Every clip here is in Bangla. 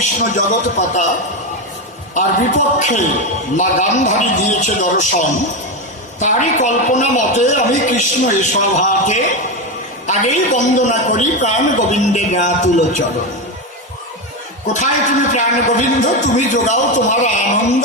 কৃষ্ণ জগৎ পাতা, আর বিপক্ষে মা গান্ধারী দিয়েছে দর্শন। তারই কল্পনা মতে আমি কৃষ্ণ এ সভাতে আগেই বন্দনা করি প্রাণ গোবিন্দে গা তুলো চরণ। কোথায় তুমি প্রাণ গোবিন্দ, তুমি যোগাও তোমার আনন্দ,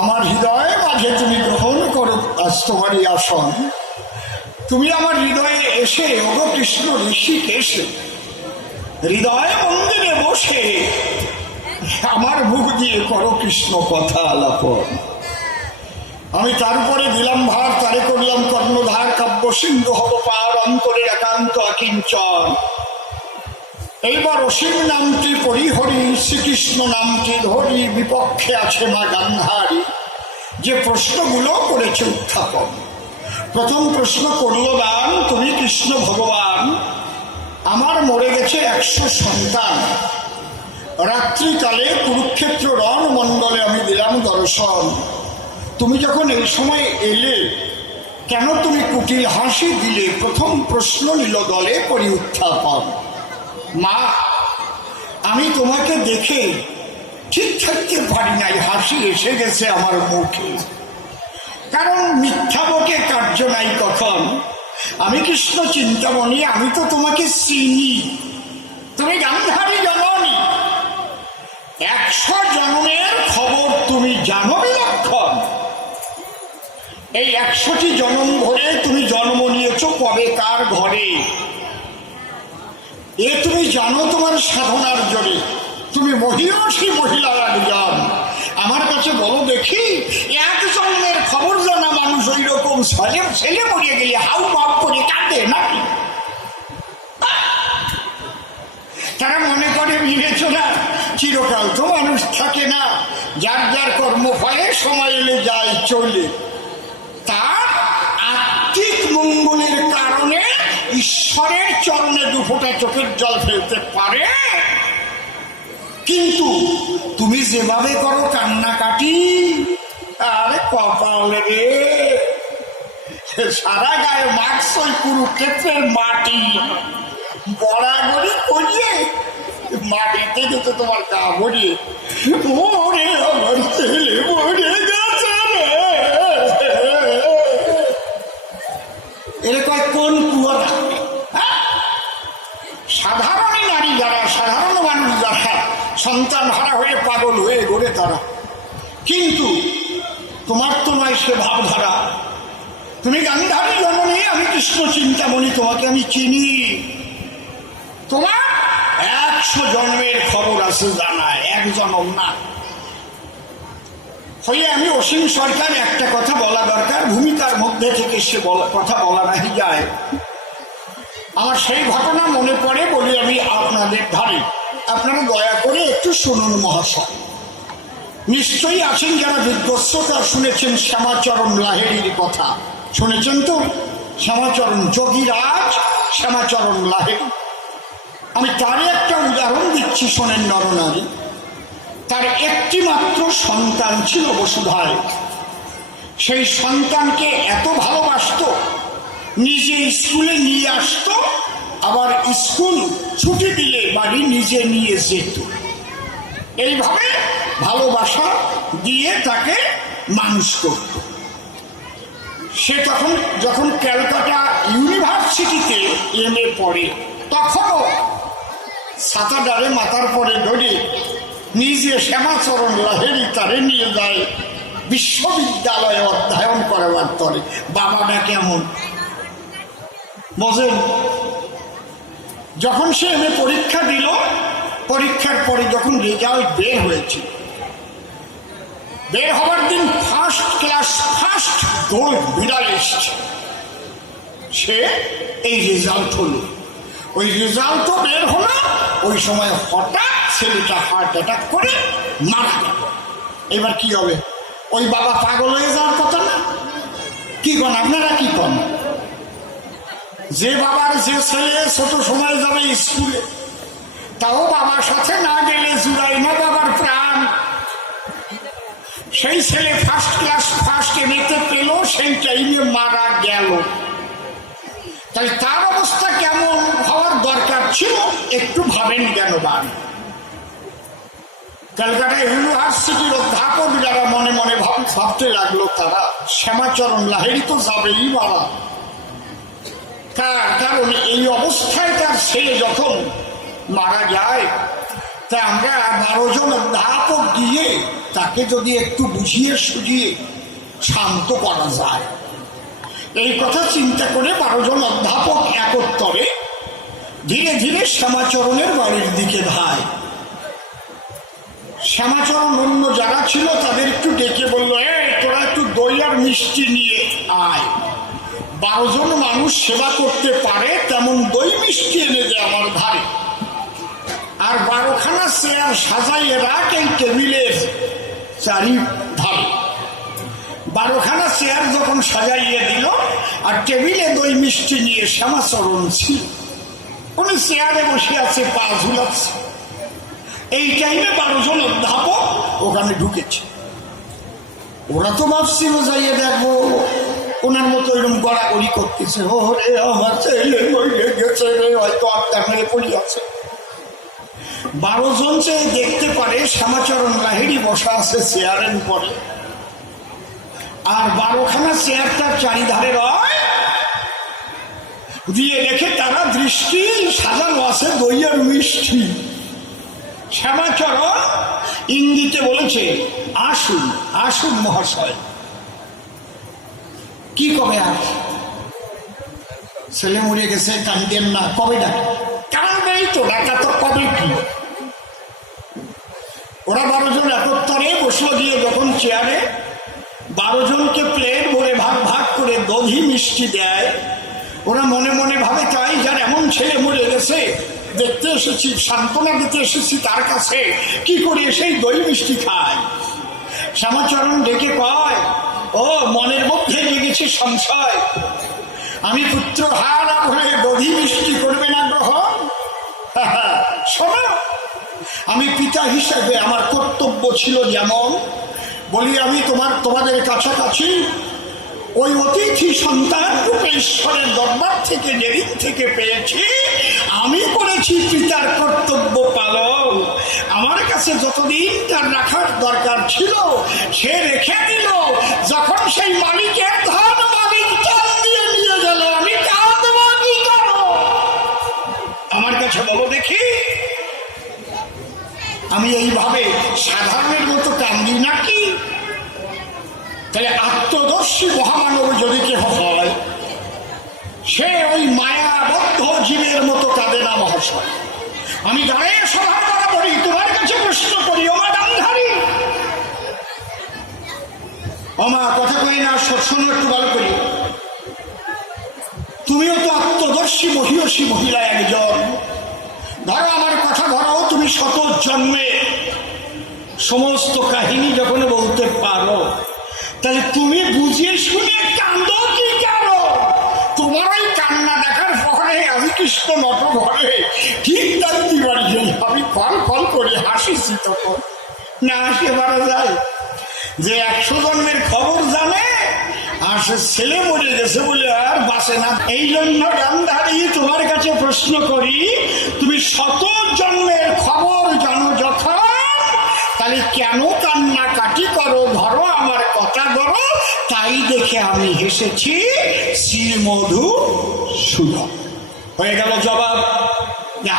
আমার হৃদয়ে মাঝে তুমি গ্রহণ করো আজ তোমারই আসন। তুমি আমার হৃদয়ে এসে ওগো কৃষ্ণ ঋষিকেশে, হৃদয় মন্দিরে বসে আমার মুখ দিয়ে করো কৃষ্ণ কথা আলাপন। আমি তার উপরে দিলাম ভার, তারে করলাম কর্ণধার, কাব্য সিন্ধু হব পার, অন্তরের একান্ত আকিঞ্চন। এইবার অসীম নামটি পরিহরি, শ্রীকৃষ্ণ নামটি ধরি, বিপক্ষে আছে মা গান্ধারী, যে প্রশ্নগুলো করেছে উত্থাপন। প্রথম প্রশ্ন করল দান, তুমি কৃষ্ণ ভগবান, আমার মরে গেছে 100 সন্তান, রাত্রিকালে কুরুক্ষেত্র রণ মণ্ডলে আমি দিলাম দর্শন। তুমি যখন এই সময় এলে কেন তুমি কুটিল হাসি দিলে? প্রথম প্রশ্ন নিল দলে করি উত্থাপন। মা, আমি তোমাকে দেখে ঠিক থাকতে পারি নাই, হাসি এসে গেছে আমার মুখে, কারণ মিথ্যা বকে কার্য নাই কখন। আমি কৃষ্ণ চিন্তামণি, আমি তো তোমাকে চিনি, তুমি গান্ধারী জননী, 100 জন্মের খবর তুমি জানো বিলক্ষণ। এই 100টি জন্ম ধরে তুমি জন্ম নিয়েছ কবে কার ঘরে, এ তুমি জানো তোমার সাধনার জোরে। তুমি মহিয়সী মহিলার একজন, আমার কাছে বলো দেখি, 1 জন্মের খবর জানা মানুষ ওই রকম ছেলে মরিয়ে গেলে হাউ মাপ করে কাঁদে নাকি? তারা মনে করে বিবেচনা চিরকাল তো মানুষ থাকে না, যার যার কর্মফলে সময় এলে যায় চলে। তার আত্মিক মঙ্গলের কারণে ঈশ্বরের চরণে 2 ফোঁটা চোখের জল ফেলতে পারে। কিন্তু তুমি যেভাবে করো কান্নাকাটি, আরে কপাল রে, সারা গায়ে মাস্ক, ওই কুরুক্ষেত্রের মাটি গড়াগড়ি করিয়ে মাটিতে যেতে তোমার গা ভরিয়ে মরে আমার ছেলে মরে গেছে রে। এর কয় কোন কুয়ারা? সাধারণ নারী যারা, সাধারণ মানুষ যারা সন্তান হারা হয়ে পাগল হয়ে ঘুরে তারা, কিন্তু তোমার তো নয় সে ভাবধারা। তুমি গান্ধারী জননী, আমি কৃষ্ণ চিন্তামণি, তোমাকে আমি চিনি, তোমার 100 জন্মের খবর আছে জানা, 1 জন্ম না হয়ে। আমি অসীম সরকার, একটা কথা বলা দরকার, ভূমিকার মধ্যে থেকে সে কথা বলা নাহি যায়। আমার সেই ঘটনা মনে পড়ে বলি আমি আপনাদের ধারে, আপনারা দয়া করে একটু শুনুন মহাশয়। নিশ্চয়ই আছেন যারা বিদ্বস্ত শুনেছেন শ্যামাচরণ লাহিড়ির কথা, শুনেছেন তো? শ্যামাচরণ, যোগীরাজ শ্যামাচরণ লাহিড়ি। আমি তারই একটা উদাহরণ দিচ্ছি, শোনেন নরনারী। তার একটি মাত্র সন্তান ছিল বসুধায়। সেই সন্তানকে এত ভালোবাসত, নিজে স্কুলে নিয়ে আসতো, আবার স্কুল ছুটি দিলে বাড়ি নিজে নিয়ে যেত। এইভাবে ভালোবাসা দিয়ে তাকে মানুষ করত। সে যখন ক্যালকাটা ইউনিভার্সিটিতে MA পড়ে, তখনও ছাতাডারে মাথার পরে ধরে নিজে শ্যামাচরণ লাহিড়ি তারে নিয়ে যায় বিশ্ববিদ্যালয়ে অধ্যয়ন করাবার তরে। বাবাটা কেমন বোঝেন? যখন সে MA পরীক্ষা দিল, পরীক্ষার পরে যখন রেজাল্ট বের হয়েছে, বের হবার দিন first class, first gold medalist সে, এই রেজাল্ট হলো। ওই রেজাল্টও বের হলো, ওই সময় হঠাৎ ছেলেটা হার্ট অ্যাটাক করে মারা গেল। এবার কি হবে? ওই বাবা পাগল হয়ে যাওয়ার কথা না? কি কন আপনারা, কি কন? যে বাবার যে ছেলে ছোট সময় যাবে স্কুলে, তাও বাবার সাথে না গেলে জুড়াই না বাবার প্রাণ। সেই ছেলে ফার্স্ট ক্লাস ফার্স্ট MA-তে পেল, সেই টাইমে মারা গেল। তাই তার অবস্থা কেমন হওয়ার দরকার ছিল একটু ভাবেন জ্ঞানবান। ক্যালকাটা ইউনিভার্সিটির অধ্যাপক যারা মনে মনে ভাবতে লাগলো তারা শ্যামাচরণ লাহিড়ী তো যাবেই মারা, কারণ এই অবস্থায় তার ছেলে যখন মারা যায় তা আমরা 12 জন অধ্যাপক গিয়ে তাকে যদি একটু বুঝিয়ে সুঝিয়ে শান্ত করা যায়, এই কথা চিন্তা করে 12 জন অধ্যাপক একত্তরে ধীরে ধীরে শ্যামাচরণের বাড়ির দিকে ধায়। শ্যামাচরণ অন্য যারা ছিল তাদের একটু ডেকে বললো, তোরা একটু দই আর মিষ্টি নিয়ে আয়, 12 জন মানুষ সেবা করতে পারে তেমন দই মিষ্টি এনে দেয় আমার ধারে, আর 12খানা চেয়ার সাজাইয়ে রাখ এই টেবিলের চারি ধারে। 12খানা চেয়ার যখন সাজাইয়ে দিল আর টেবিলে দই মিষ্টি নিয়ে শ্যামাচরণ ছিল, উনি চেয়ারে বসে আছে, পা ঝুলাচ্ছে। এই টাইমে 12 জন অধ্যাপক ওখানে ঢুকেছে। ওরা তো ভাবছিল যাইয়ে দেখবো ওনার মতো এরকম গড়াগড়ি করতেছে, ও রে আমার ছেলে মরে গেছে রে, হয়তো আত্মা মেরে পড়ি আছে। 12 জন চেয়ে দেখতে পারে শ্যামাচরণ লাহিড়ী বসা আছে চেয়ারের উপরে, আর 12খানা চেয়ারটার চারিধারে রয় দিয়ে রেখে তারা দৃষ্টি সাজানো আছে দই আর মিষ্টি। শ্যামাচরণ ইঙ্গিতে বলেছে, আসুন আসুন মহাশয়। কি কবে আর ছেলে মরে গেছে, কাঁদেন না, কবে ডাকে? কাঁদবেই তো, ডাকা তো কবে কি? ওরা 12 জন একত্তরে বসলো, গিয়ে যখন চেয়ারে 12 জনকে প্লেট ভরে ভাগ ভাগ করে দধি মিষ্টি দেয়, ওরা মনে মনে ভাবে তাই যার এমন ছেলে মরে গেছে দেখতে এসেছি, সান্ত্বনা দিতে এসেছি তার কাছে, কি করে সেই দই মিষ্টি খায়? শ্যামাচরণ ডেকে কয়, ও মনের মধ্যে লেগেছে সংশয়, আমি পুত্র হারা হয়ে দধি মিষ্টি করবে না গ্রহণ? শোনো, আমি পিতা হিসেবে আমার কর্তব্য ছিল যেমন, বলি আমি তোমাদের কাছাকাছি ওই অতিথি সন্তান রূপে ঈশ্বরের দরবার থেকে যেদিন থেকে পেয়েছি, আমি করেছি পিতার কর্তব্য পালন। আমার কাছে যতদিন তার রাখার দরকার ছিল সে রেখে দিল, যখন সেই মালিকের ধন মালিক টান দিয়ে নিয়ে গেল, আমি কাঁদবো কি করো? আমার কাছে বলো দেখি, আমি এইভাবে সাধারণের মতো কান্দি নাকি? তাহলে আত্মদর্শী মহামানব যদি কেহ হয়, সে ওই মায়াবদ্ধ জীবের মতো কাঁদে না মহাশয়। আমি দাঁড়িয়ে সভার দ্বারা বলি, তোমার কাছে প্রশ্ন করি, ওমা গান্ধারী, ওমা কথা কই না, শোনো একটু ভালো করি, তুমিও তো আত্মদর্শী মহিষী মহিলা একজন, ধরো আমার কথা ধরো, তুমি শত জন্মে সমস্ত কাহিনী যখন বলতে পারো, তাহলে তুমি বুঝিয়ে শুনে কান্দো কি কারো? তোমার ওই কান্না দেখার পরে আমি কৃষ্ণ নট ঘরে ঠিক কান্দি বাড়ি, আমি ফল ফল করে হাসিছি, তখন না হাসে মারা যায় যে 100 জন্মের খবর জানে আর সে ছেলে মরে গেছে বলে আর বাঁচে না। এই জন্য গান্ধারী তোমার কাছে প্রশ্ন করি, তুমি 100 জন্মের খবর জানো যখন, তাহলে কেন কান্না কাটি করো? ধরো আমার কথা ধরো, তাই দেখে আমি হেসেছি শ্রীমধু সুধা। হয়ে গেল জবাব।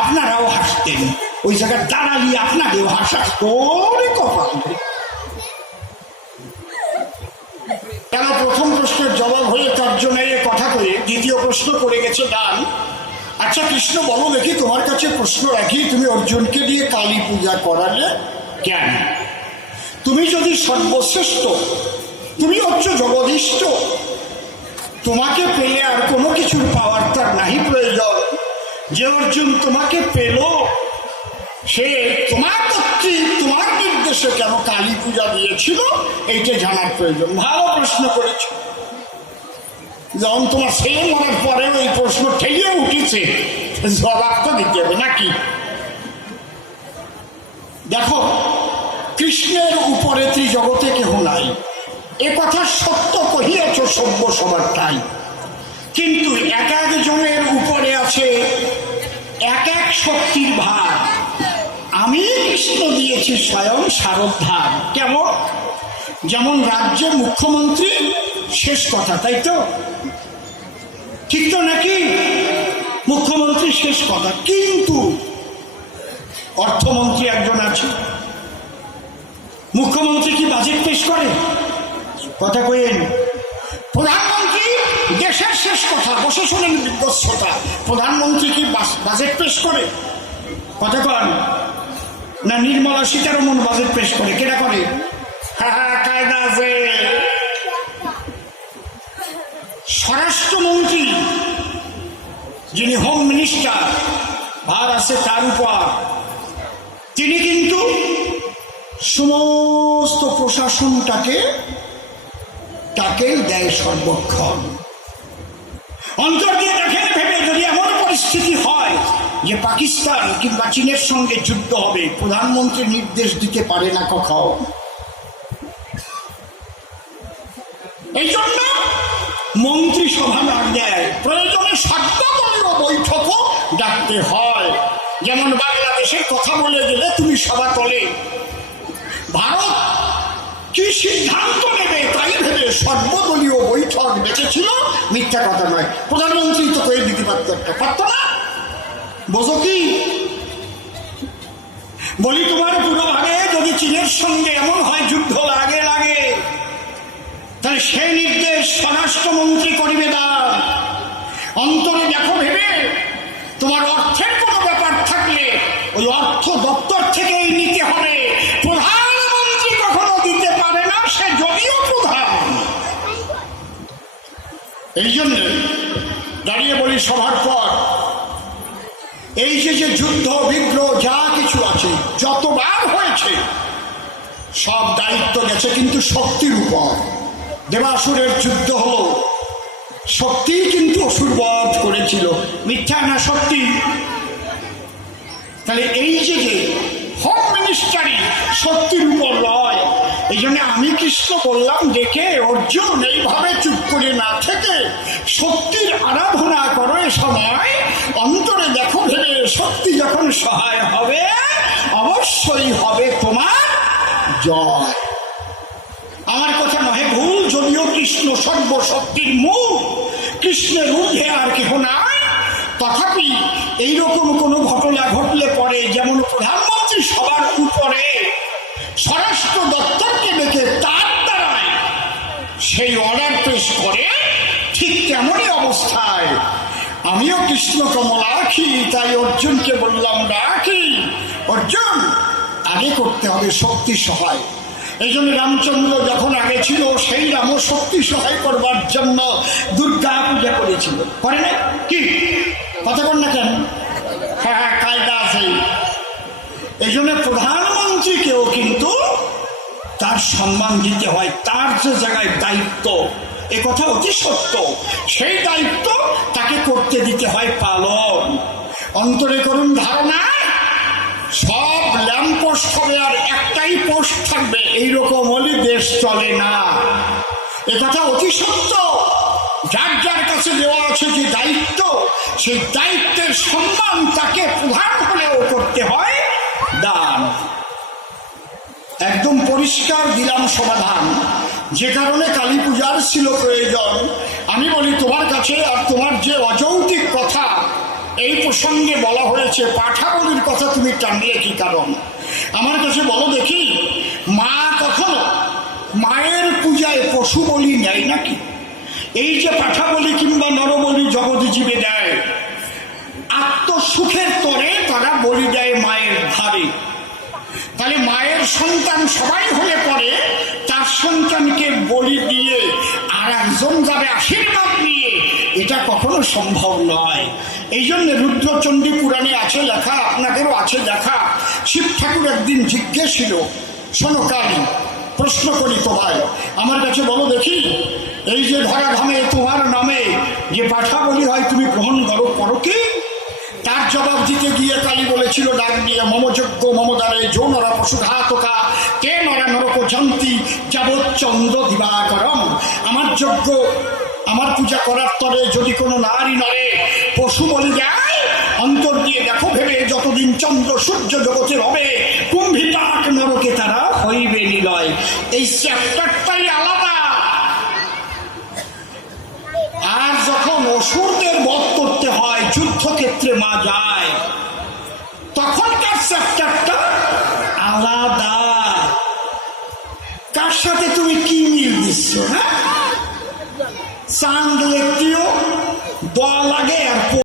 আপনারাও হাসতেন, ওই জায়গায় দাঁড়ালি আপনাকেও হাসাস, তোরে কপাল। কেন প্রথম প্রশ্নের জবাব হয়ে তর্জনের কথা করে দ্বিতীয় প্রশ্ন করে গেছে গান। আচ্ছা কৃষ্ণ বলো দেখি, তোমার কাছে প্রশ্ন রাখি, তুমি অর্জুনকে দিয়ে কালী পূজা করালে কেন? তুমি যদি সর্বশ্রেষ্ঠ, তুমি হচ্ছে জগদীষ্ট, তোমাকে পেলে আর কোনো কিছুর পাওয়ার তার নাহি প্রয়োজন। যে অর্জুন তোমাকে পেল সে তোমার কর্তৃক তোমার নির্দেশে কেন কালী পূজা দিয়েছিল এইটা জানার প্রয়োজন। ভালো প্রশ্ন করেছ, যখন তোমার ছেলে মরার পরে ওই প্রশ্ন ঠেলিয়ে উঠেছে, জবাব তো দিতে হবে নাকি? দেখো, কৃষ্ণের উপরে ত্রিজগতে কেহ নাই, এ কথা সত্য কহিয়াছ সভ্য সবারটাই, কিন্তু এক একজনের উপরে আছে এক এক শক্তির ভার। আমি কৃষ্ণ দিয়েছি স্বয়ং শারদধাম। কেমন? যেমন রাজ্যের মুখ্যমন্ত্রী শেষ কথা, তাই তো? ঠিক তো নাকি? মুখ্যমন্ত্রী শেষ কথা, কিন্তু অর্থমন্ত্রী একজন আছে। মুখ্যমন্ত্রী কি বাজেট পেশ করে? কথা কইেন। প্রধানমন্ত্রী দেশের শেষ কথা, বসে শুনেন বিধ্বস্বতা। প্রধানমন্ত্রী কি বাজেট পেশ করে? কথা কন না? নির্মলা সীতারমন বাজেট পেশ করে? কেটা করে? হ্যাঁ, কায়দা আছে। স্বরাষ্ট্রমন্ত্রী যিনি হোম মিনিস্টার, ভার আছে তার উপর, তিনি কিন্তু সমস্ত প্রশাসনটাকে তাকেই দেয় সর্বক্ষণ। অন্তর দিয়ে দেখেন ভেবে, যদি এমন পরিস্থিতি হয় যে পাকিস্তান কিংবা চীনের সঙ্গে যুদ্ধ হবে, প্রধানমন্ত্রী নির্দেশ দিতে পারে না কখনো। এই জন্য মন্ত্রিসভা না দেয়, প্রয়োজনে সর্বদলীয় বৈঠকও ডাকতে হয়। যেমন বাংলাদেশের কথা বলে গেলে তুমি সভা তলে, ভারত কি সিদ্ধান্ত নেবে তাই ভেবে সর্বদলীয় বৈঠক ডেকেছিল। মিথ্যা কথা নয়, প্রধানমন্ত্রী তো কয়ে দিতে পারত, পারত না? বোঝো কি বলি? তোমার পুরো ভাগে যদি চীনের সঙ্গে এমন হয় যুদ্ধ লাগে, তাহলে সেই নির্দেশ স্বরাষ্ট্রমন্ত্রী করিবে দাও। অন্তরে দেখো ভেবে, তোমার অর্থের কোনো ব্যাপার থাকলে ওই অর্থ দপ্তর থেকেই নিতে হবে। প্রধানমন্ত্রী কখনো দিতে পারে না, সে যদিও প্রধান। এই জন্য দাঁড়িয়ে বলি সভার পর, এই যে যুদ্ধ বিগ্রহ যা কিছু আছে, যতবার হয়েছে, সব দায়িত্ব গেছে কিন্তু শক্তির উপর। দেবাসুরের যুদ্ধ হলো, শক্তি কিন্তু অসুর বধ করেছিল। মিথ্যা না সত্যি? তাহলে এই যে হোম মিনিস্টারি শক্তির উপর নয়। এই জন্য আমি কৃষ্ণ বললাম দেখে অর্জুন এইভাবে চুপ করে না থেকে শক্তির আরাধনা করো। এ সময় অন্তরে দেখো ভেবে শক্তি যখন সহায় হবে, অবশ্যই হবে তোমার জয়। আমার কথা নহে ভুল, যদিও কৃষ্ণ সর্বশক্তির মূল, কৃষ্ণের ঊর্ধ্বে আর কেহ নাই। তথাপি এইরকম কোনো ঘটনা ঘটলে পরে, যেমন প্রধানমন্ত্রী সবার উপরে স্বরাষ্ট্র দপ্তরকে ডেকে তার দ্বারায় সেই অর্ডার পেশ করে, ঠিক তেমনই অবস্থায় আমিও কৃষ্ণ কমলাখি, তাই অর্জুনকে বললাম রাখি, অর্জুন আগে করতে হবে শক্তি সহায়। এই জন্য রামচন্দ্র যখন আগে ছিল, সেই রামও শক্তি সহায় করবার জন্য দুর্গা পূজা করেছিল, করে না? কি কথা বল না কেন? হ্যাঁ, কায়দা আছে। এই জন্য প্রধানমন্ত্রীকেও কিন্তু তার সম্মান দিতে হয়, তার যে জায়গায় দায়িত্ব, এ কথা অতি সত্য, সেই দায়িত্ব তাকে করতে দিতে হয় পালন। অন্তরে করুন ধারণা, সব ল্যাম্প পোস্ট হবে আর একটাই পোস্ট থাকবে, এইরকম হলে দেশ চলে না। এ কথা অতি সত্য। যার যার কাছে দেওয়া আছে যে দায়িত্ব, সেই দায়িত্বের সম্মান তাকে প্রধান হলেও করতে হয় দান। একদম পরিষ্কার দিলাম সমাধান। যে কারণে কালী পূজার ছিল প্রয়োজন। আমি বলি তোমার কাছে, আর তোমার যে অযৌক্তিক কথা এই প্রসঙ্গে বলা হয়েছে, পাঠাবলির কথা তুমি টানলে কি কারণ? আমার কাছে বলো দেখি, মা কখনো মায়ের পূজায় পশু বলি নেয় নাকি? এই যে পাঠাবলি কিংবা নরবলি জগৎজীবে দেয়, আত্মসুখের তরে তারা বলি দেয় মায়ের ধারে। তাহলে মায়ের সন্তান সবাই হলে পরে তার সন্তানকে বলি দিয়ে আর একজন যাবে আশীর্বাদ নিয়ে, এটা কখনো সম্ভব নয়। এই জন্য রুদ্রচণ্ডী পুরাণে আছে লেখা, আপনাদেরও আছে লেখা। শিব ঠাকুর একদিন জিজ্ঞেস ছিল, শোনো কালী, প্রশ্ন করি তোমায়, আমার কাছে বলো দেখি, এই যে ধরাধামে তোমার নামে যে পাঠা বলি হয়, তুমি গ্রহণ করো কি? তার জবাব দিতে গিয়ে কালী বলেছিল ডাক দিয়ে, মমযজ্ঞ মমদারে যৌ নরা পশুঘাতকা কে নরা নরক জন্তি যাবৎ চন্দ্র দিবাকরম। আমার যজ্ঞ, আমার পূজা করার তরে যদি কোনো নারী নরে পশু বলি যায়, অন্তর দিয়ে দেখো ভেবে যতদিন চন্দ্র সূর্য জগতে রবে, কুম্ভিপাক নরকে তারা হইবে নিলয়। এই চ্যাপ্টারটাই আলাদা। আর যখন অসুরদের বধ করতে হয়, যুদ্ধক্ষেত্রে মা যায়, তখনকার চ্যাপ্টারটা আলাদা। কার সাথে তুমি কি মিল দিচ্ছ? হ্যাঁ, চাঁদ দেখতেও দোয়া লাগে আর